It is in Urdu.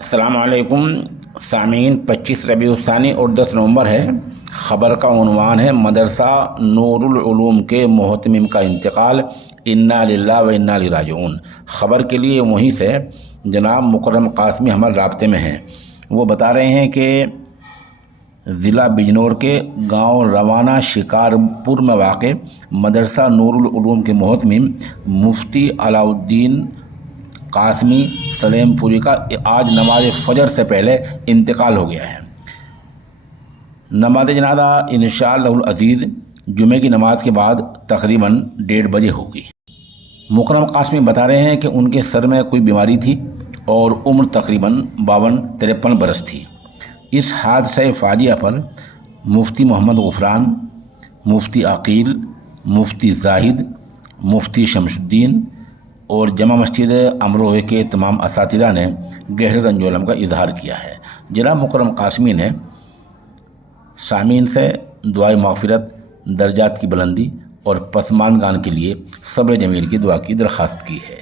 السلام علیکم سامعین، 25 ربیع الثانی اور 10 نومبر ہے۔ خبر کا عنوان ہے مدرسہ نور العلوم کے محتمم کا انتقال، انا للہ و انا الیہ راجعون۔ خبر کے لیے وہیں سے جناب مکرم قاسمی ہمارے رابطے میں ہیں۔ وہ بتا رہے ہیں کہ ضلع بجنور کے گاؤں روانہ شکارپور میں واقع مدرسہ نور العلوم کے محتمم مفتی علاء الدین قاسمی سلیم پوری کا آج نماز فجر سے پہلے انتقال ہو گیا ہے۔ نماز جنازہ انشاءاللہ العزیز جمعے کی نماز کے بعد تقریباً 1:30 بجے ہوگی۔ مکرم قاسمی بتا رہے ہیں کہ ان کے سر میں کوئی بیماری تھی اور عمر تقریباً 52-53 برس تھی۔ اس حادثہ فاجعہ پر مفتی محمد غفران، مفتی عقیل، مفتی زاہد، مفتی شمس الدین اور جامع مسجد امروہہ کے تمام اساتذہ نے گہرے رنج و الم کا اظہار کیا ہے۔ جناب مکرم قاسمی نے سامعین سے دعائے مغفرت، درجات کی بلندی اور پسماندگان کے لیے صبر جمیل کی دعا کی درخواست کی ہے۔